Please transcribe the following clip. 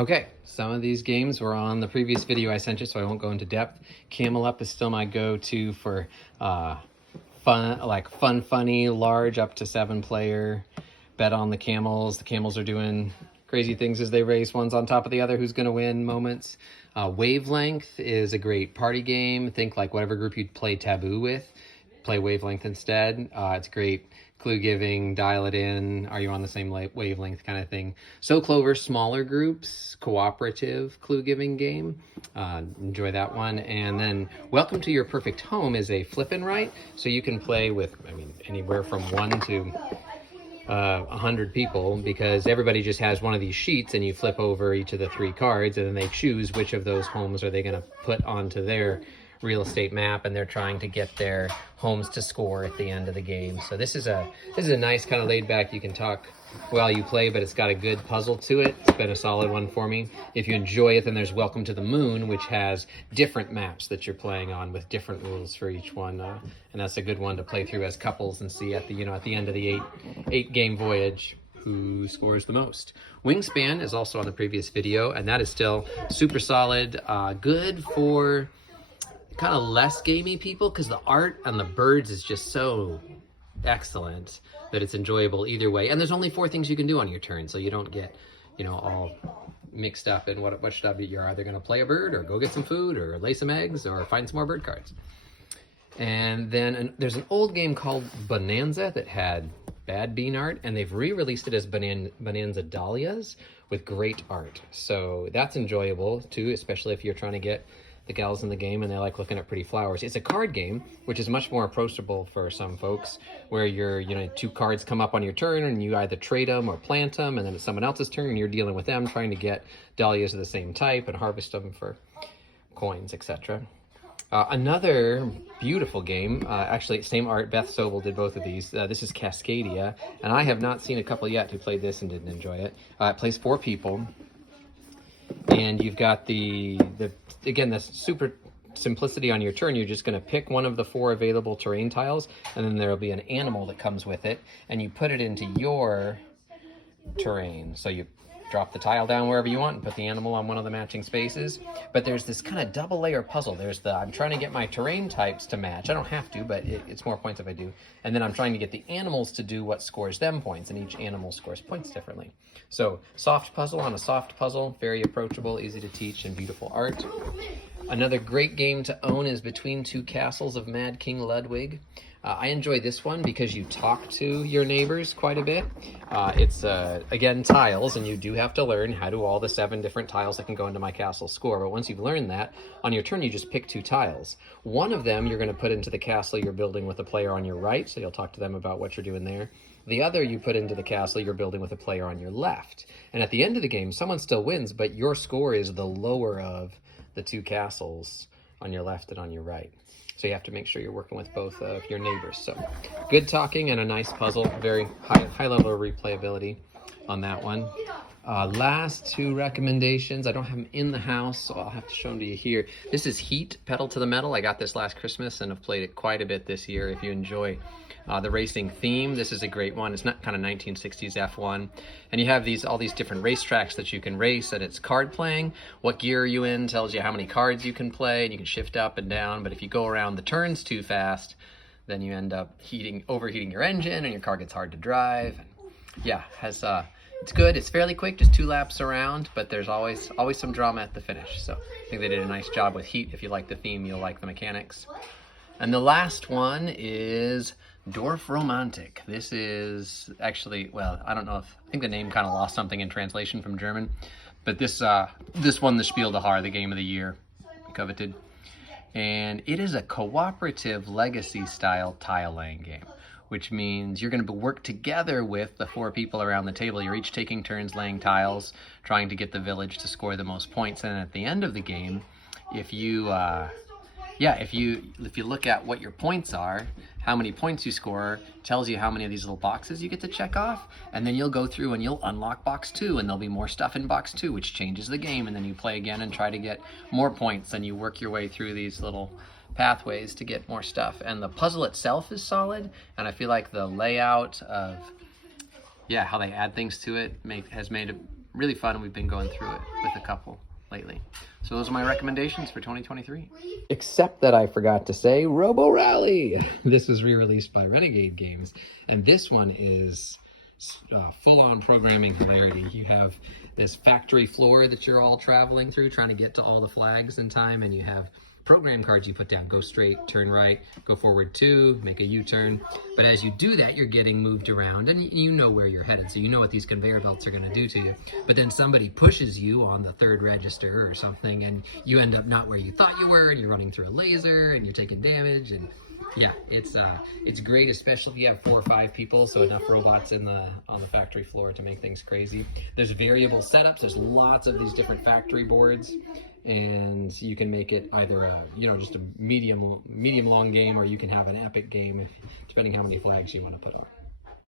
Okay, some of these games were on the previous video I sent you, so I won't go into depth. Camel Up is still my go-to for funny, large, up to 7-player. Bet on the camels. The camels are doing crazy things as they race. One's on top of the other. Who's going to win moments? Wavelength is a great party game. Think like whatever group you'd play Taboo with. Play Wavelength instead. It's great clue giving, dial it in, are you on the same wavelength kind of thing. So Clover, smaller groups, cooperative clue giving game. Enjoy that one. And then Welcome to Your Perfect Home is a flip and write. So you can play with, anywhere from 1 to 100 people, because everybody just has one of these sheets and you flip over each of the 3 cards and then they choose which of those homes are they going to put onto their real estate map, and they're trying to get their homes to score at the end of the game. So this is a nice kind of laid back, you can talk while you play, but it's got a good puzzle to it. It's been a solid one for me. If you enjoy it, then there's Welcome to the Moon, which has different maps that you're playing on with different rules for each one, and that's a good one to play through as couples and see at the end of the eight game voyage who scores the most. Wingspan is also on the previous video, and that is still super solid, good for kind of less gamey people, because the art on the birds is just so excellent that it's enjoyable either way. And there's only 4 things you can do on your turn, so you don't get, all mixed up in what should I be. You're either going to play a bird or go get some food or lay some eggs or find some more bird cards. And then there's an old game called Bonanza that had bad bean art, and they've re-released it as Bonanza Dahlias with great art. So that's enjoyable too, especially if you're trying to get the gals in the game and they like looking at pretty flowers. It's a card game, which is much more approachable for some folks, where you're, 2 cards come up on your turn and you either trade them or plant them, and then it's someone else's turn and you're dealing with them, trying to get dahlias of the same type and harvest them for coins, etc. Another beautiful game, actually same art, Beth Sobel did both of these. This is Cascadia, and I have not seen a couple yet who played this and didn't enjoy it. It plays 4 people. And you've got the super simplicity on your turn. You're just going to pick one of the 4 available terrain tiles, and then there'll be an animal that comes with it, and you put it into your terrain. So you drop the tile down wherever you want and put the animal on one of the matching spaces. But there's this kind of double layer puzzle. There's I'm trying to get my terrain types to match. I don't have to, but it's more points if I do. And then I'm trying to get the animals to do what scores them points, and each animal scores points differently. So soft puzzle on a soft puzzle, very approachable, easy to teach, and beautiful art. Another great game to own is Between Two Castles of Mad King Ludwig. I enjoy this one because you talk to your neighbors quite a bit. It's, again, tiles, and you do have to learn how do all the 7 different tiles that can go into my castle score. But once you've learned that, on your turn you just pick 2 tiles. One of them you're going to put into the castle you're building with the player on your right, so you'll talk to them about what you're doing there. The other you put into the castle you're building with a player on your left. And at the end of the game, someone still wins, but your score is the lower of the 2 castles on your left and on your right. So you have to make sure you're working with both of your neighbors. So good talking and a nice puzzle. Very high level of replayability on that one. Last 2 recommendations. I don't have them in the house, so I'll have to show them to you here. This is Heat, Pedal to the Metal. I got this last Christmas and have played it quite a bit this year. If you enjoy the racing theme, this is a great one. It's not kind of 1960s F1, and you have all these different racetracks that you can race, and it's card playing. What gear are you in tells you how many cards you can play, and you can shift up and down. But if you go around the turns too fast, then you end up overheating your engine, and your car gets hard to drive. And yeah, it's good. It's fairly quick, just 2 laps around, but there's always some drama at the finish. So I think they did a nice job with Heat. If you like the theme, you'll like the mechanics. And the last one is Dorfromantik. This is actually, well, I think the name kind of lost something in translation from German, but this won the Spiel des Jahres, the game of the year, coveted. And it is a cooperative legacy style tile laying game, which means you're going to work together with the 4 people around the table. You're each taking turns laying tiles, trying to get the village to score the most points. And at the end of the game, if you look at what your points are, how many points you score tells you how many of these little boxes you get to check off, and then you'll go through and you'll unlock box 2, and there'll be more stuff in box 2, which changes the game, and then you play again and try to get more points, and you work your way through these little pathways to get more stuff. And the puzzle itself is solid, and I feel like the layout of how they add things to it has made it really fun, and we've been going through it with a couple lately. So those are my recommendations for 2023. Except that I forgot to say Robo Rally. This was re-released by Renegade Games, and this one is full-on programming hilarity. You have this factory floor that you're all traveling through, trying to get to all the flags in time, and you have program cards you put down. Go straight, turn right, go forward 2, make a U-turn. But as you do that, you're getting moved around, and you know where you're headed, so you know what these conveyor belts are going to do to you. But then somebody pushes you on the 3rd register or something, and you end up not where you thought you were, and you're running through a laser, and you're taking damage, and yeah, it's great, especially if you have 4 or 5 people, so enough robots on the factory floor to make things crazy. There's variable setups. There's lots of these different factory boards, and you can make it either a, just a medium long game, or you can have an epic game, depending how many flags you want to put on.